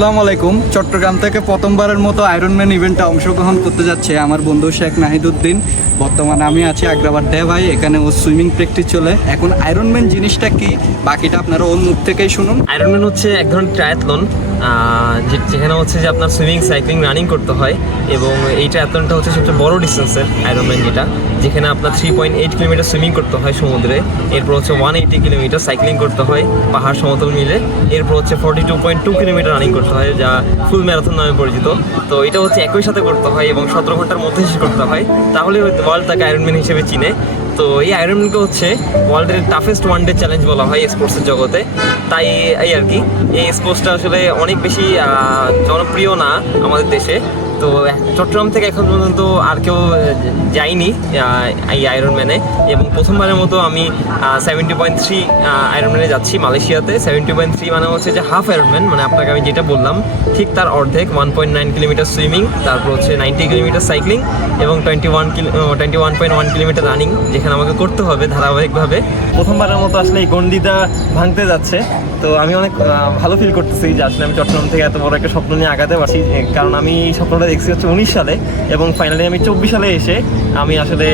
আসসালামু আলাইকুম। চট্টগ্রাম থেকে প্রথমবারের মতো আয়রনম্যান ইভেন্টে অংশগ্রহণ করতে যাচ্ছে আমার বন্ধু শেখ নাহিদুদ্দিন। বর্তমানে আমি আছি আগ্রাবাদ ডে ভাই এখানে ও সুইমিং প্র্যাকটিস চলে। এখন আয়রনম্যান জিনিসটা কি? বাকিটা আপনারা ওর মুখ থেকেই শুনুন। আয়রনম্যান হচ্ছে এক ধরনের ট্রায়াথলন যেখানে হচ্ছে যে আপনার সুইমিং সাইক্লিং রানিং করতে হয় এবং এই ট্রায়াথলনটা হচ্ছে সবচেয়ে বড় ডিস্টেন্সের আয়রনম্যান যেটা, যেখানে আপনার three point eight kilometre swimming করতে হয় সমুদ্রে, এরপর হচ্ছে ওয়ান এইটি কিলোমিটার সাইক্লিং করতে হয় পাহাড় সমতল মিলে, এরপর হচ্ছে forty two point two kilometre running করতে হয়, যা ফুল ম্যারাথন নামে পরিচিত। তো এটা হচ্ছে একই সাথে করতে হয় এবং সতেরো ঘণ্টার মধ্যে শেষ করতে হয়। তাহলে ওয়ার্ল্ড তাকে আয়রনম্যান হিসেবে চিনে। তো এই আয়রনম্যানকে হচ্ছে ওয়ার্ল্ডের টাফেস্ট ওয়ান ডে চ্যালেঞ্জ বলা হয় স্পোর্টসের জগতে। তাই এই আর কি। এই স্পোর্টসটা আসলে অনেক বেশি জনপ্রিয় না আমাদের দেশে। তো চট্টগ্রাম থেকে এখন পর্যন্ত আর কেউ আহ, এই আয়রনম্যানে এবং প্রথমবারের মতো আমি সেভেন্টি পয়েন্ট থ্রি আয়রন আয়রনম্যানে যাচ্ছি মালয়েশিয়াতে। সেভেন্টি পয়েন্ট থ্রি মানে হচ্ছে যে হাফ আয়রনম্যান মানে আপনাকে আমি যেটা বললাম ঠিক তার অর্ধেক one point nine kilometre swimming তারপর হচ্ছে নাইনটি কিলোমিটার সাইক্লিং এবং twenty one kilo twenty one point one kilometre running যেখানে আমাকে করতে হবে ধারাবাহিকভাবে। প্রথমবারের মতো আসলে এই গন্ডিটা ভাঙতে যাচ্ছে। তো আমি অনেক ভালো ফিল করতেছি যে আসলে আমি চট্টগ্রাম থেকে এত বড় একটা স্বপ্ন নিয়ে আগাতে পারছি। কারণ আমি এই স্বপ্নটা দেখছি হচ্ছে উনিশ সালে এবং ফাইনালি আমি চব্বিশ সালে এসে আমি আসলে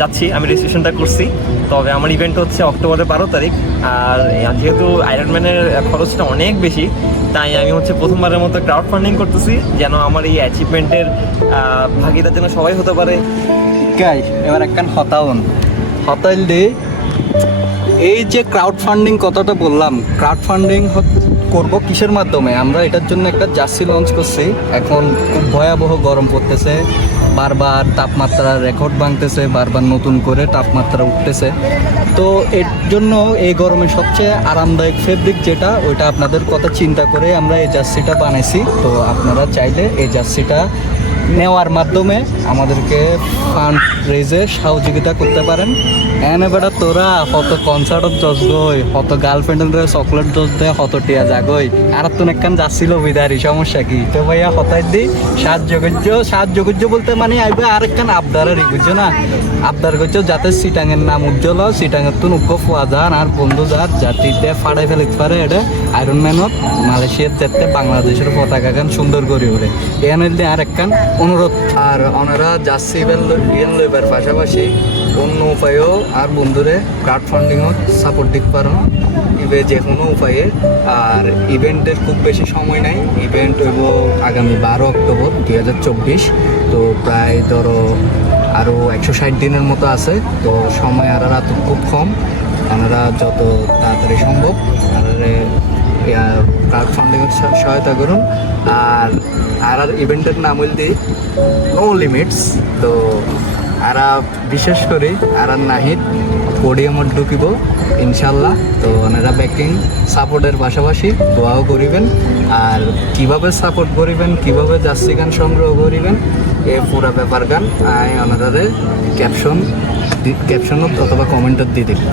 যাচ্ছি, আমি রেজিস্ট্রেশনটা করছি। তবে আমার ইভেন্ট হচ্ছে অক্টোবরের বারো তারিখ। আর যেহেতু আয়রনম্যানের খরচটা অনেক বেশি, তাই আমি হচ্ছে প্রথমবারের মতো ক্রাউড ফান্ডিং করতেছি, যেন আমার এই অ্যাচিভমেন্টের ভাগিদার যেন সবাই হতে পারে। এবার একখান হতাউন হতাইল দে, এই যে ক্রাউড ফান্ডিং কথাটা বললাম ক্রাউড ফান্ডিং করব কিসের মাধ্যমে? আমরা এটার জন্য একটা জার্সি লঞ্চ করছি। এখন খুব ভয়াবহ গরম পড়তেছে। বারবার তাপমাত্রা রেকর্ড ভাঙতেছে, বারবার নতুন করে তাপমাত্রা উঠতেছে। তো এর জন্য এই গরমে সবচেয়ে আরামদায়ক ফেব্রিক যেটা, ওইটা আপনাদের কথা চিন্তা করে আমরা এই জার্সিটা বানাইছি। তো আপনারা চাইলে এই জার্সিটা নেওয়ার মাধ্যমে আমাদেরকে ফান্ড রেজে সহযোগিতা করতে পারেন। এনে বেটা তোরা কত কনসার্টত দশ গই কত গার্লফ্রেন্ডের চকলেট দোষ দেয় কত টিয়া যাগই আর তো একখান যাচ্ছিল বিদারি, সমস্যা কি? তো ভাইয়া হতাই দি, সাহায্য করছ সাহায্য করছ বলতে মানে আইবে আর একখান আবদারেরই, বুঝছ না? আবদার করছ যাতে সিটাঙের নাম উজ্জ্বল হয়, সিটাঙের তো উগ্র ফুয়া যান আর বন্ধু যার জাতিতে ফাড়াই ফেলিতে পারে এটা আয়রন ম্যানত মালয়েশিয়ার যাতে বাংলাদেশের পতাকা গান সুন্দর করে ওরে দিয়ে আর একখান অনুরোধ আর ওনারা যাচ্ছি ইয়েন লইবার পাশাপাশি অন্য উপায়েও আর বন্ধুরে ক্রাউড ফান্ডিংও সাপোর্ট দিতে পারেন ইবে যে কোনো উপায়ে। আর ইভেন্টের খুব বেশি সময় নাই। ইভেন্ট হইব আগামী বারো অক্টোবর দুই হাজার চব্বিশ। তো প্রায় ধরো আরও একশো ষাট দিনের মতো আছে। তো সময় আর খুব কম। আপনারা যত তাড়াতাড়ি সম্ভব। ক্রাউড ফান্ডিংয়ের সহায়তা করুন। আর আর আর ইভেন্টের নাম বলতে নো লিমিটস তো আরা বিশেষ করে আর আর নাহিদ পোডিয়ামত ঢুকিব, ইনশাল্লাহ। তো ওনারা ব্যাকিং সাপোর্টের পাশাপাশি দোয়াও করিবেন। আর কীভাবে সাপোর্ট করিবেন, কীভাবে জার্সি গান সংগ্রহ করিবেন, এ পুরা ব্যাপার গান ওনাদের ক্যাপশন ক্যাপশনত অথবা কমেন্টত দিয়ে দিবেন।